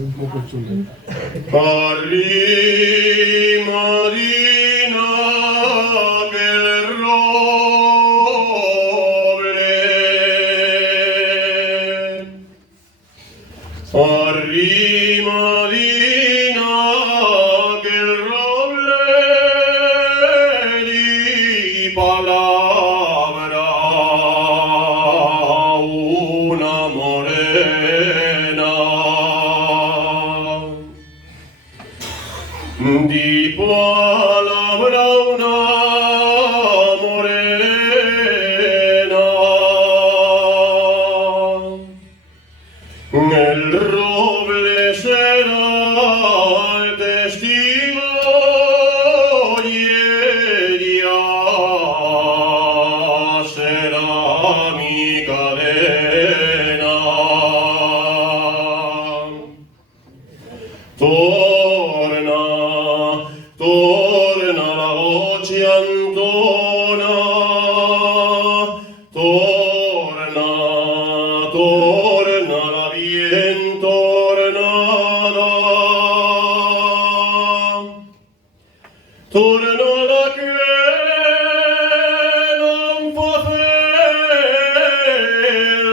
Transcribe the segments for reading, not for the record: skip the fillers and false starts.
un poco chuleta. Marina, que el roble. Marina, que el roble di palabra una morena. Di palabra una morena. El roble será el testigo y ella será mi cadena. Torna, torna la voce Antona, torna, torna la bien tornada, torna la che non fa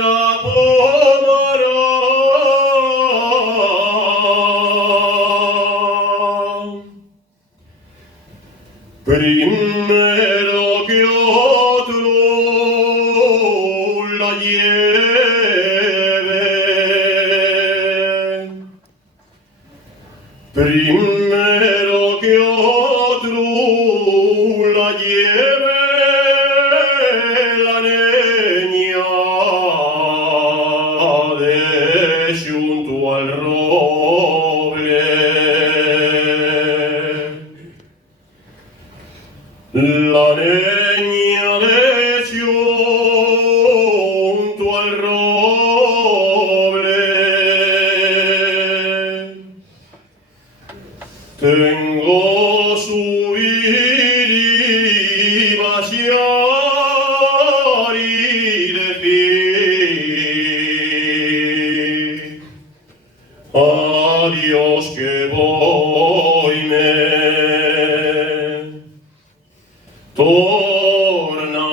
la pomara. Primero que otro la lleve, primero que otro la lleve la niña de junto al roble. La leña de junto al roble. Tengo subir y vaciar y decir adiós que voy me. Torna,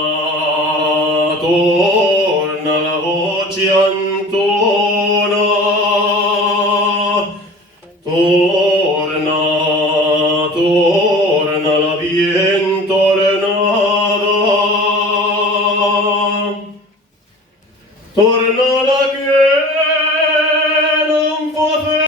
torna la voce Antona, torna.